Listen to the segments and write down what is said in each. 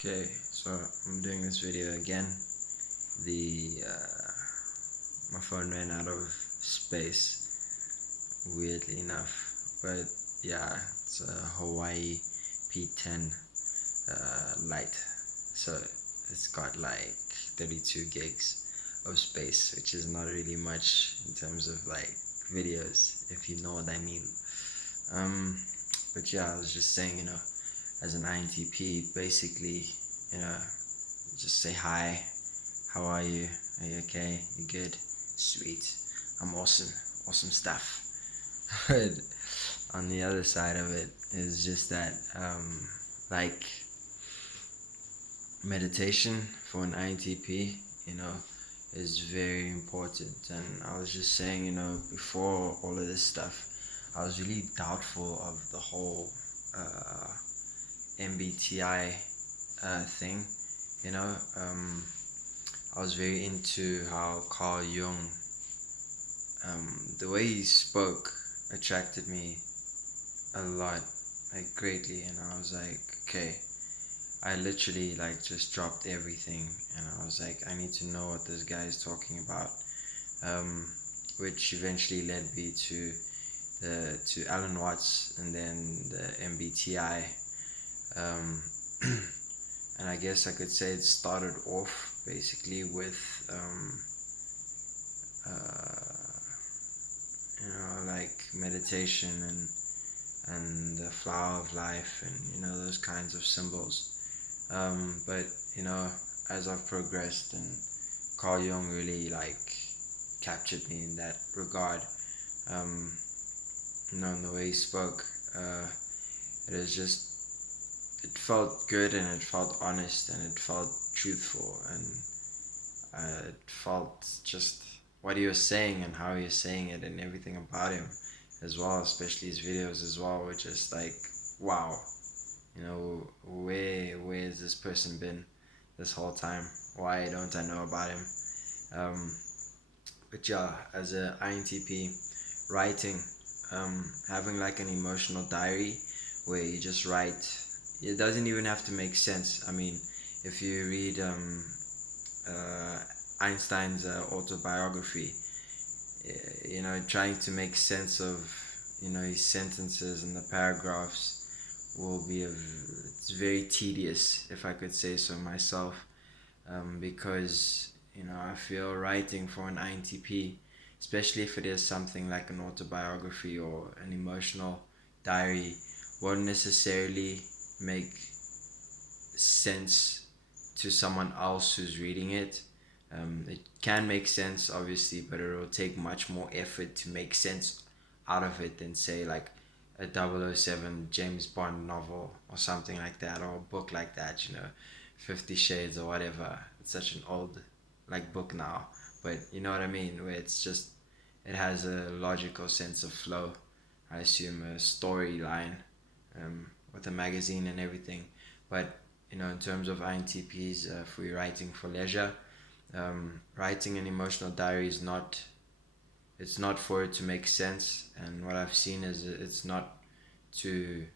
Okay, so I'm doing this video again. The My phone ran out of space, weirdly enough. But yeah, it's a Hawaii P10 Lite, so it's got like 32 gigs of space, which is not really much in terms of like videos, if you know what I mean. Um, but yeah, I was just saying, as an INTP, basically, you know, just say hi. How are you? Are you okay? You good? Sweet. I'm awesome. Awesome stuff. But on the other side of it is just that, like, meditation for an INTP, is very important. And I was just saying, before all of this stuff, I was really doubtful of the whole MBTI thing. You know, I was very into how Carl Jung, the way he spoke, attracted me a lot, like greatly. And I was like, okay, I literally like just dropped everything, and I was like, I need to know what this guy is talking about, um, which eventually led me to Alan Watts and then the MBTI. Um, and I guess I could say it started off basically with uh, like meditation and the flower of life, and those kinds of symbols. But as I've progressed, and Carl Jung really like captured me in that regard. Um, in the way he spoke, it was just, it felt good, and it felt honest, and it felt truthful, and it felt just what he was saying and how he was saying it and everything about him as well, especially his videos as well, were just like, wow, where has this person been this whole time? Why don't I know about him? Um, but yeah, as a INTP, writing, having like an emotional diary where you just write, it doesn't even have to make sense. I mean, if you read uh, Einstein's autobiography, trying to make sense of his sentences and the paragraphs will be it's very tedious, if I could say so myself, because I feel writing for an INTP, especially if it is something like an autobiography or an emotional diary, won't necessarily make sense to someone else who's reading it. It can make sense, obviously, but it will take much more effort to make sense out of it than, say, like a 007 James Bond novel or something like that, or a book like that, 50 Shades or whatever. It's such an old like book now, but you know what I mean, where it's just, it has a logical sense of flow. I assume a storyline, with a magazine and everything. But in terms of INTPs, if we're writing for leisure, writing an emotional diary is not, it's not for it to make sense. And what I've seen is it's not to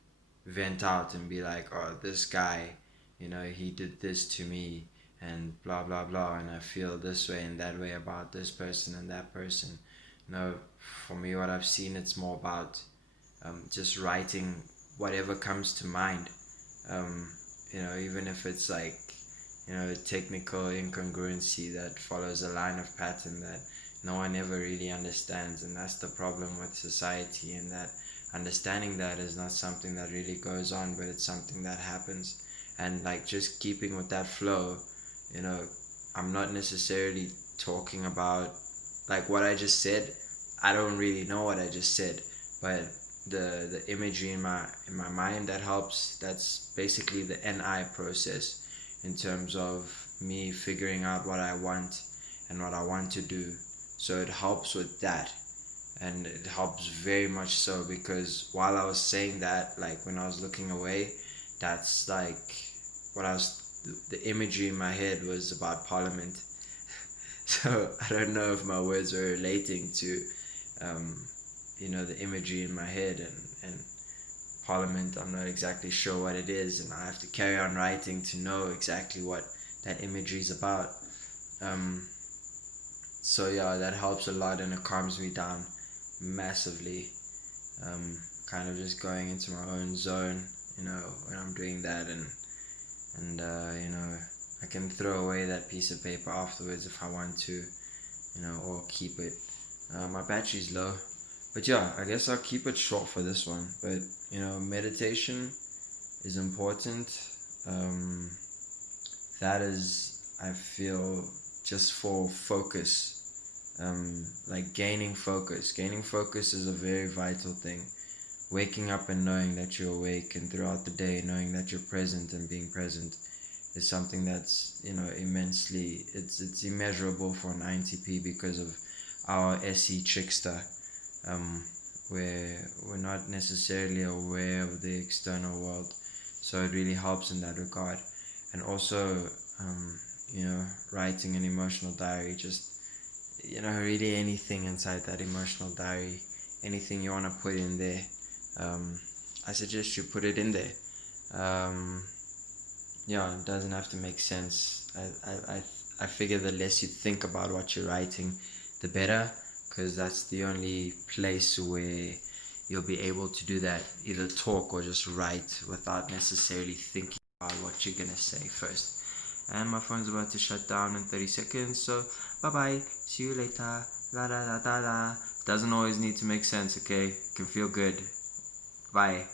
vent out and be like, oh, this guy, he did this to me, and blah blah blah, and I feel this way and that way about this person and that person. No, for me, what I've seen, it's more about just writing whatever comes to mind. um, Even if it's like, a technical incongruency that follows a line of pattern that no one ever really understands. And that's the problem with society, and that understanding that is not something that really goes on, but it's something that happens. And like, just keeping with that flow, you know I'm not necessarily talking about like what I just said. I don't really know what I just said, but the imagery in my mind that helps. That's basically the NI process, in terms of me figuring out what I want and what I want to do. So it helps with that, and it helps very much so, because while I was saying that, like when I was looking away, that's like what I was. The imagery in my head was about Parliament. So I don't know if my words were relating to, um, the imagery in my head, and parliament. I'm not exactly sure what it is, and I have to carry on writing to know exactly what that imagery is about. Um, so yeah, that helps a lot, and it calms me down massively. Kind of just going into my own zone, when I'm doing that, and I can throw away that piece of paper afterwards if I want to, or keep it. My battery's low, but yeah, I guess I'll keep it short for this one. But meditation is important. Um, that is, I feel, just for focus. Like gaining focus. Gaining focus is a very vital thing. Waking up and knowing that you're awake, and throughout the day knowing that you're present and being present, is something that's immensely, it's immeasurable for an INTP because of our SE trickster, um, where we're not necessarily aware of the external world. So it really helps in that regard. And also, writing an emotional diary, just really anything inside that emotional diary, anything you want to put in there, I suggest you put it in there. um, yeah, it doesn't have to make sense. I figure the less you think about what you're writing, the better, because that's the only place where you'll be able to do that, either talk or just write without necessarily thinking about what you're gonna say first. And my phone's about to shut down in 30 seconds, so bye bye, see you later. La da da da da. Doesn't always need to make sense, okay? It can feel good. Bye.